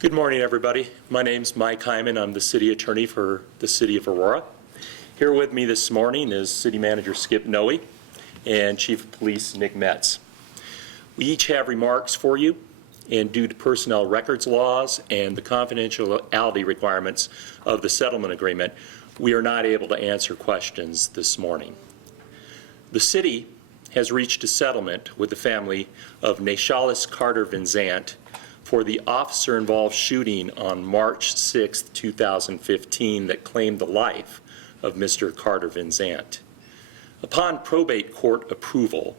Good morning, everybody. My name's Mike Hyman. I'm the City Attorney for the City of Aurora. Here with me this morning is City Manager Skip Noe and Chief of Police Nick Metz. We each have remarks for you, and due to personnel records laws and the confidentiality requirements of the settlement agreement, we are not able to answer questions this morning. The City has reached a settlement with the family of Naeschylus Carter Vinzant for the officer-involved shooting on March 6, 2015 that claimed the life of Mr. Carter Vinzant. Upon probate court approval,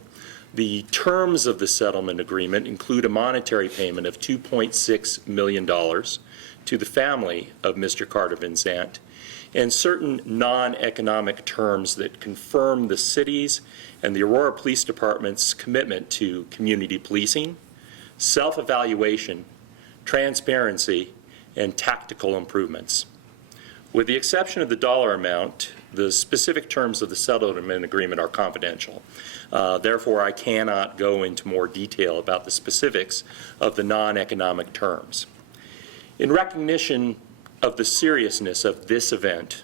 the terms of the settlement agreement include a monetary payment of $2.6 million to the family of Mr. Carter Vinzant and certain non-economic terms that confirm the city's and the Aurora Police Department's commitment to community policing, self-evaluation, transparency, and tactical improvements. With the exception of the dollar amount, the specific terms of the settlement agreement are confidential. Therefore, I cannot go into more detail about the specifics of the non-economic terms. In recognition of the seriousness of this event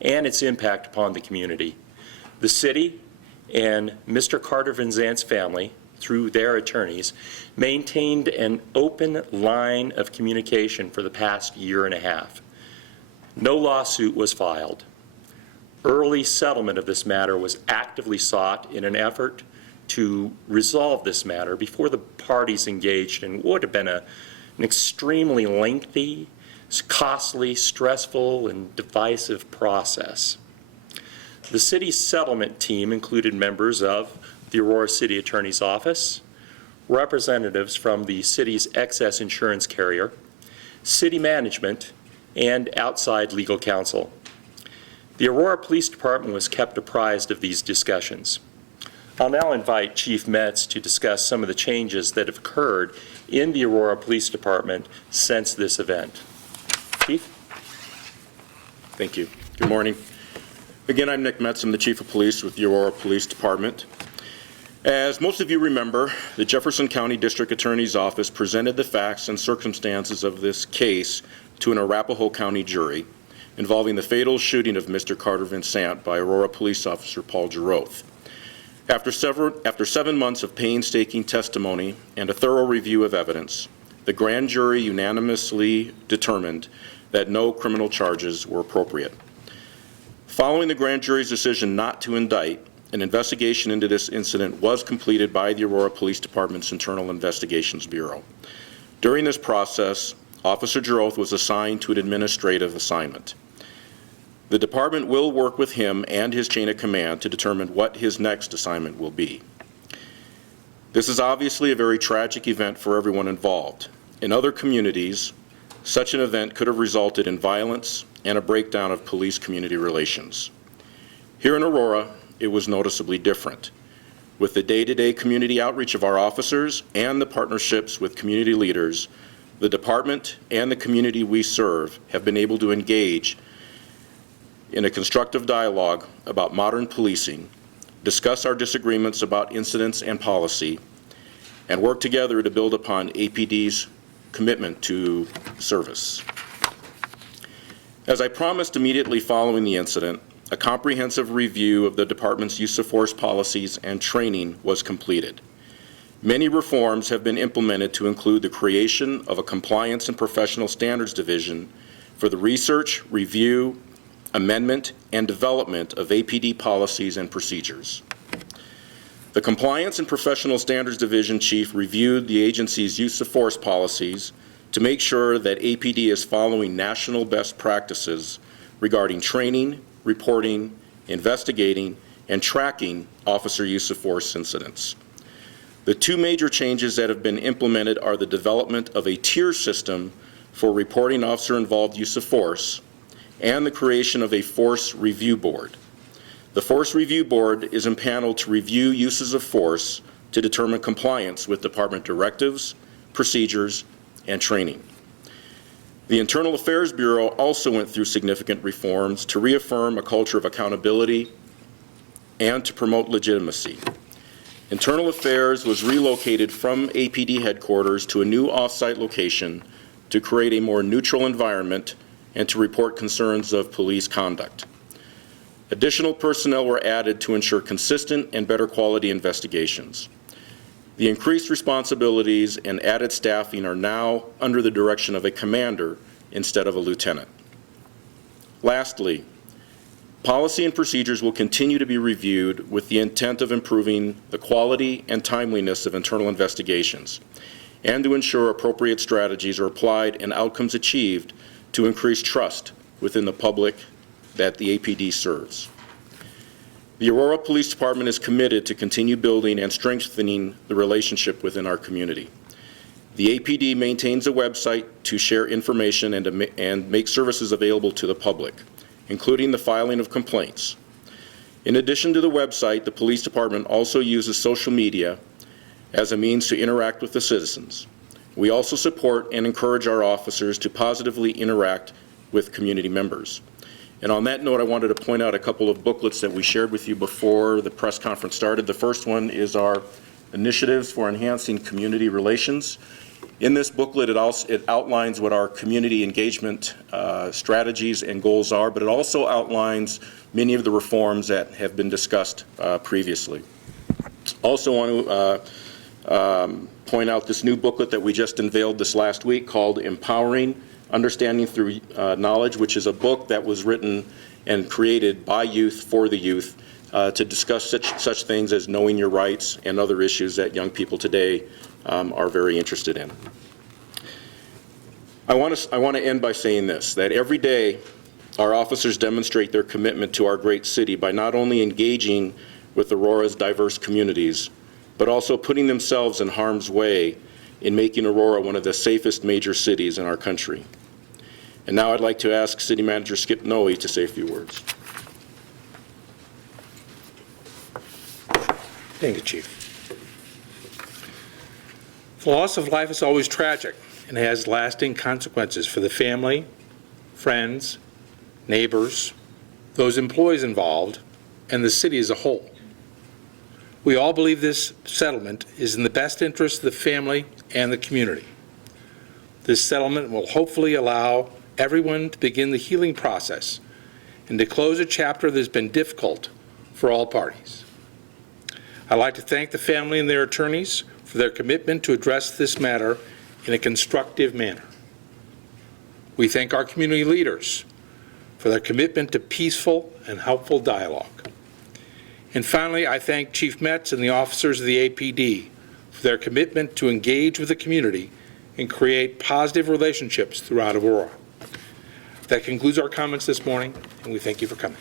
and its impact upon the community, the city and Mr. Carter Vinzant's family, through their attorneys, maintained an open line of communication for the past year and a half. No lawsuit was filed. Early settlement of this matter was actively sought in an effort to resolve this matter before the parties engaged in what would have been an extremely lengthy, costly, stressful, and divisive process. The city's settlement team included members of the Aurora City Attorney's Office, representatives from the city's excess insurance carrier, city management, and outside legal counsel. The Aurora Police Department was kept apprised of these discussions. I'll now invite Chief Metz to discuss some of the changes that have occurred in the Aurora Police Department since this event. Chief? Thank you. Good morning. Again, I'm Nick Metz. I'm the Chief of Police with the Aurora Police Department. As most of you remember, the Jefferson County District Attorney's Office presented the facts and circumstances of this case to an Arapahoe County jury involving the fatal shooting of Mr. Carter Vinzant by Aurora Police Officer Paul Giroth. After 7 months of painstaking testimony and a thorough review of evidence, the grand jury unanimously determined that no criminal charges were appropriate. Following the grand jury's decision not to indict, an investigation into this incident was completed by the Aurora Police Department's Internal Investigations Bureau. During this process, Officer Giroth was assigned to an administrative assignment. The department will work with him and his chain of command to determine what his next assignment will be. This is obviously a very tragic event for everyone involved. In other communities, such an event could have resulted in violence and a breakdown of police-community relations. Here in Aurora, it was noticeably different. With the day-to-day community outreach of our officers and the partnerships with community leaders, the department and the community we serve have been able to engage in a constructive dialogue about modern policing, discuss our disagreements about incidents and policy, and work together to build upon APD's commitment to service. As I promised immediately following the incident, a comprehensive review of the department's use of force policies and training was completed. Many reforms have been implemented to include the creation of a Compliance and Professional Standards Division for the research, review, amendment, and development of APD policies and procedures. The Compliance and Professional Standards Division Chief reviewed the agency's use of force policies to make sure that APD is following national best practices regarding training, reporting, investigating, and tracking officer use of force incidents. The two major changes that have been implemented are the development of a tier system for reporting officer-involved use of force and the creation of a force review board. The Force Review Board is empaneled to review uses of force to determine compliance with department directives, procedures, and training. The Internal Affairs Bureau also went through significant reforms to reaffirm a culture of accountability and to promote legitimacy. Internal Affairs was relocated from APD headquarters to a new off-site location to create a more neutral environment and to report concerns of police conduct. Additional personnel were added to ensure consistent and better quality investigations. The increased responsibilities and added staffing are now under the direction of a commander instead of a lieutenant. Lastly, policy and procedures will continue to be reviewed with the intent of improving the quality and timeliness of internal investigations and to ensure appropriate strategies are applied and outcomes achieved to increase trust within the public that the APD serves. The Aurora Police Department is committed to continue building and strengthening the relationship within our community. The APD maintains a website to share information and make services available to the public, including the filing of complaints. In addition to the website, the police department also uses social media as a means to interact with the citizens. We also support and encourage our officers to positively interact with community members. And on that note, I wanted to point out a couple of booklets that we shared with you before the press conference started. The first one is our initiatives for enhancing community relations. In this booklet, it outlines what our community engagement strategies and goals are, but it also outlines many of the reforms that have been discussed previously. Also want to point out this new booklet that we just unveiled this last week called Empowering Understanding Through Knowledge, which is a book that was written and created by youth for the youth to discuss such things as knowing your rights and other issues that young people today are very interested in. I want to end by saying this, that every day our officers demonstrate their commitment to our great city by not only engaging with Aurora's diverse communities, but also putting themselves in harm's way in making Aurora one of the safest major cities in our country. And now I'd like to ask City Manager Skip Noe to say a few words. Thank you, Chief. The loss of life is always tragic and has lasting consequences for the family, friends, neighbors, those employees involved, and the city as a whole. We all believe this settlement is in the best interest of the family and the community. This settlement will hopefully allow everyone to begin the healing process and to close a chapter that has been difficult for all parties. I'd like to thank the family and their attorneys for their commitment to address this matter in a constructive manner. We thank our community leaders for their commitment to peaceful and helpful dialogue. And finally, I thank Chief Metz and the officers of the APD for their commitment to engage with the community and create positive relationships throughout Aurora. That concludes our comments this morning, and we thank you for coming.